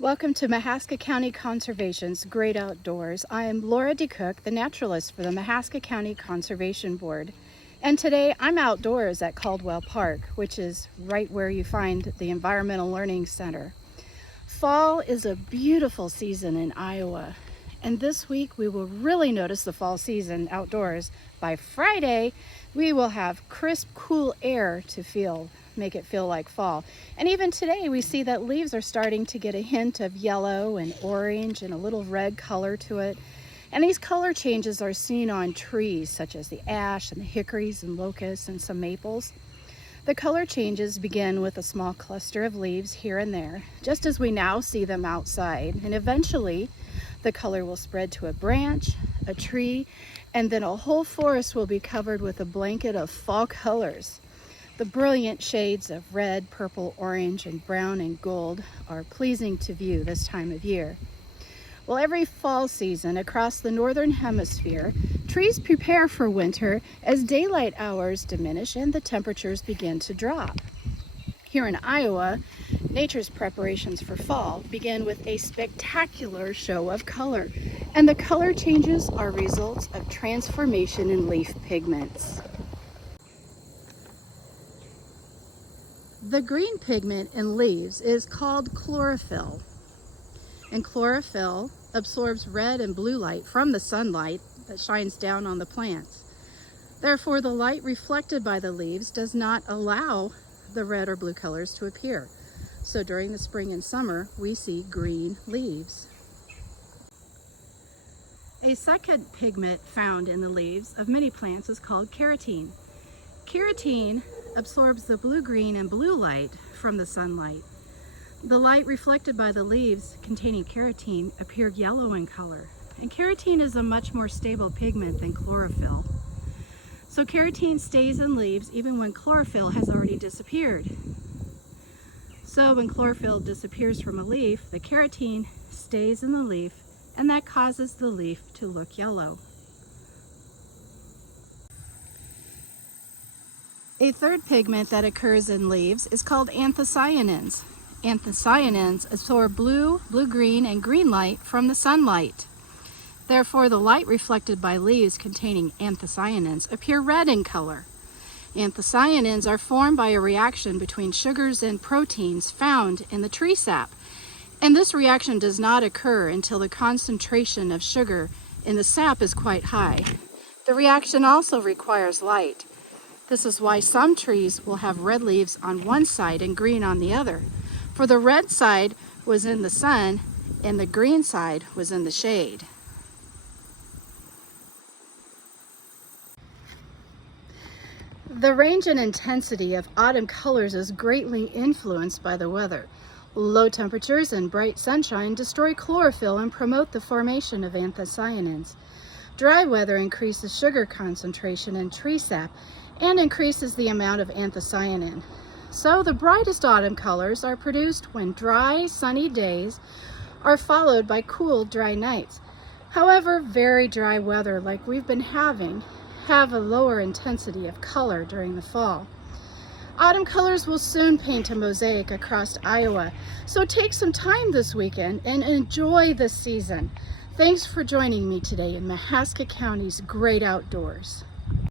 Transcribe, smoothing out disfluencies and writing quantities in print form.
Welcome to Mahaska County Conservation's Great Outdoors. I am Laura DeCook, the naturalist for the Mahaska County Conservation Board. And today I'm outdoors at Caldwell Park, which is right where you find the Environmental Learning Center. Fall is a beautiful season in Iowa. And this week we will really notice the fall season outdoors. By Friday, we will have crisp, cool air to make it feel like fall. And even today we see that leaves are starting to get a hint of yellow and orange and a little red color to it. And these color changes are seen on trees such as the ash and the hickories and locusts and some maples. The color changes begin with a small cluster of leaves here and there, just as we now see them outside. And eventually the color will spread to a branch, a tree, and then a whole forest will be covered with a blanket of fall colors. The brilliant shades of red, purple, orange, and brown and gold are pleasing to view this time of year. Well, every fall season across the northern hemisphere, trees prepare for winter as daylight hours diminish and the temperatures begin to drop. Here in Iowa, nature's preparations for fall begin with a spectacular show of color, and the color changes are results of transformation in leaf pigments. The green pigment in leaves is called chlorophyll, and chlorophyll absorbs red and blue light from the sunlight that shines down on the plants. Therefore, the light reflected by the leaves does not allow the red or blue colors to appear. So during the spring and summer, we see green leaves. A second pigment found in the leaves of many plants is called carotene. Carotene absorbs the blue-green and blue light from the sunlight. The light reflected by the leaves containing carotene appear yellow in color, and carotene is a much more stable pigment than chlorophyll. So carotene stays in leaves even when chlorophyll has already disappeared. So when chlorophyll disappears from a leaf, the carotene stays in the leaf, and that causes the leaf to look yellow. A third pigment that occurs in leaves is called anthocyanins. Anthocyanins absorb blue, blue-green, and green light from the sunlight. Therefore, the light reflected by leaves containing anthocyanins appear red in color. Anthocyanins are formed by a reaction between sugars and proteins found in the tree sap. And this reaction does not occur until the concentration of sugar in the sap is quite high. The reaction also requires light. This is why some trees will have red leaves on one side and green on the other. For the red side was in the sun and the green side was in the shade. The range and intensity of autumn colors is greatly influenced by the weather. Low temperatures and bright sunshine destroy chlorophyll and promote the formation of anthocyanins. Dry weather increases sugar concentration in tree sap and increases the amount of anthocyanin. So the brightest autumn colors are produced when dry, sunny days are followed by cool, dry nights. However, very dry weather like we've been having have a lower intensity of color during the fall. Autumn colors will soon paint a mosaic across Iowa, so take some time this weekend and enjoy this season. Thanks for joining me today in Mahaska County's Great Outdoors.